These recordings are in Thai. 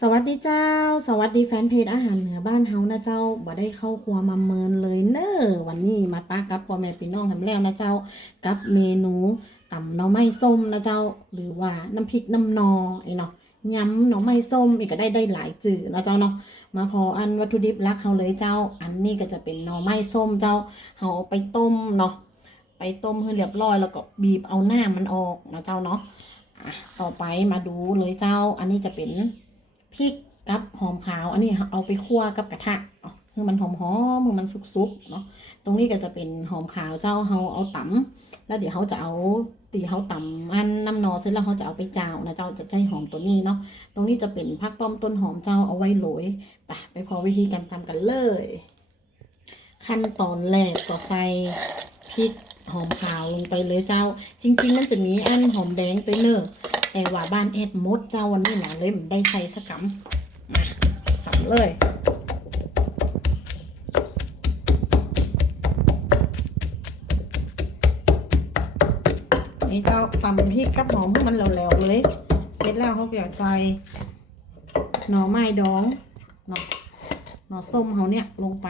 สวัสดีเจ้า สวัสดีแฟนเพจอาหารเหนือบ้านเฮานะเจ้าบ่ได้เข้าครัวมาเมินเลยเนอะวันนี้มาป้ากับพ่อแม่พี่น้องทำแล้วนะเจ้า กับเมนูตำหน่อไม้ส้มนะเจ้า หรือว่าน้ำพริกน้ำนอไอ้เนาะยำหน่อไม้ส้มอีกก็ได้ได้หลายจื่อนะเจ้าเนาะมาพออันวัตถุดิบหลักเขาเลยเจ้า อันนี้ก็จะเป็นหน่อไม้ส้มเจ้าเฮาเอาไปต้มเนาะไปต้มให้เรียบร้อยแล้วก็บีบเอาหน้ามันออกนะเจ้าเนาะต่อไปมาดูเลยเจ้า อันนี้จะเป็น พริกกับหอมขาว อันนี้เอาไปคั่วกับกระทะคือมันหอมหอมคือมันสุกๆเนาะตรงนี้ก็จะเป็นหอมขาวเจ้าเฮาเอาตำแล้วเดี๋ยวเขาจะเอาตีเขาตำอันน้ำนอเสร็จแล้วเขาจะเอาไปจาวนะเจ้าจะใจหอมตัวนี้เนาะตรงนี้จะเป็นผักป้อมต้นหอมเจ้าเอาไว้โรยไปไปพอวิธีการทำกันเลย ขั้นตอนแรกก็ใส่พริกหอมขาวลงไปเลยเจ้า จริง ๆ มันจะมีอันหอมแดงตัวเนอร์ แต่ว่าบ้านเอ็ดมดเจ้าวันนี้นะเลยมันได้ใส่สกกำมาทำเลยนี่เจ้าตำพริกกับหอมให้มันแหลวๆเลย เสร็จแล้วเขาก็ใส่หน่อไม้ดองเนาะหน่อส้มเขาเนี่ยลงไป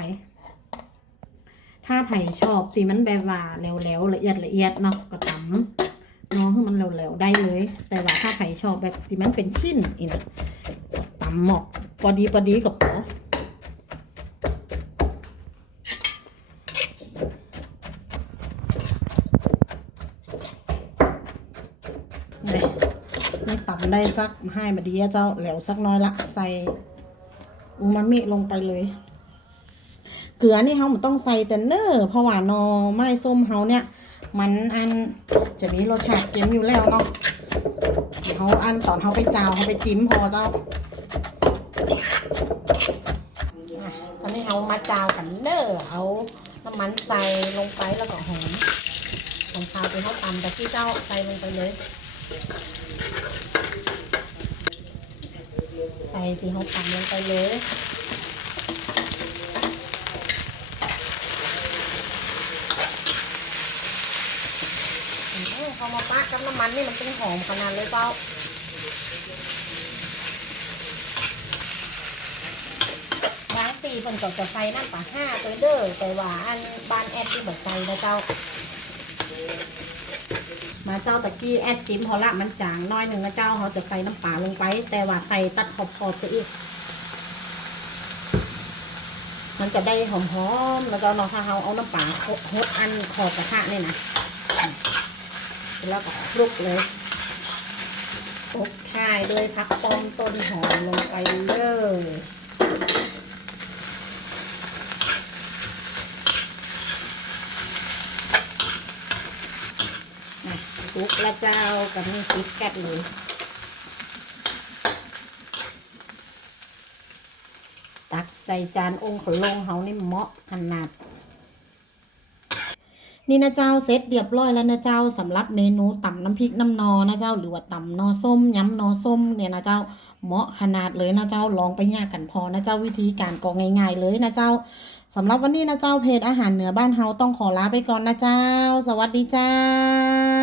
ถ้าไผ่ชอบตีมันแบบว่าแหลวๆละเอียดละเอียดเนาะก็ตำ เนาะให้มันแหลวๆได้เลย แต่ว่าถ้าไผ่ชอบแบบที่มันเป็นชิ้นอีกนะตำหมอกพอดีพอดีกับพอนี่ตำได้สักให้มาดีอะเจ้าแหลวสักน้อยละใส่อูมามิลงไปเลยเกลือนี่เขามันต้องใส่แต่เนอร์เพราะว่าหนอไม้ส้มเขาเนี่ย มันอันจะมีรสชาติเค็มอยู่แล้วเนาะเดี๋ยวเขาอันตอนเขาไปจาวเขาไปจิ้มพอเจ้าตอนนี้เอามาจาวกันเนอเอาน้ำมันใส่ลงไปแล้วก็หอมหอมขาวที่เขาตำแต่ที่เจ้าใส่ลงไปเลยใส่ที่เขาตำลงไปเลย อมพอมาปะกับน้ำมันนี่มันเป็นหอมขนาดเลยเปล่าบางปีเพิ่นก็จะใส่น้ำปลาห้าตัวเด้อแต่ว่าอันบ้านแอดที่บอกใส่นะเจ้า มาเจ้าตะกี้แอดจิ้มพอละมันจางน้อยหนึ่งนะเจ้าเขาจะใส่น้ำปลาลงไป แต่ว่าใส่ตัดขอบขอบไปอีก มันจะได้หอมๆแล้วก็เนาะถ้าเราเอาน้ำปลาหดอันขอบกระทะเนี่ยนะ แล้วก็คลุกเลยคลุกข่ายด้วยพักปอมต้นหอมลงไปเลยอะคลุกแล้วเจ้ากับนี่พริกกัดเลยตักใส่จานองค์ขลงเฮานี่เหมาะขนาด นี่นะเจ้าเซตเรียบร้อยแล้วนะเจ้าสำหรับเมนูตำน้ำพริกน้ำนอนะเจ้าหรือว่าตำนอส้มย้ำนอส้มเนี่ยนะเจ้าเหมาะขนาดเลยนะเจ้าลองไปยากกันพอนะเจ้าวิธีการก็ง่าย ๆ เลยนะเจ้าสำหรับวันนี้นะเจ้าเพจอาหารเหนือบ้านเฮาต้องขอลาไปก่อนนะเจ้า สวัสดีเจ้า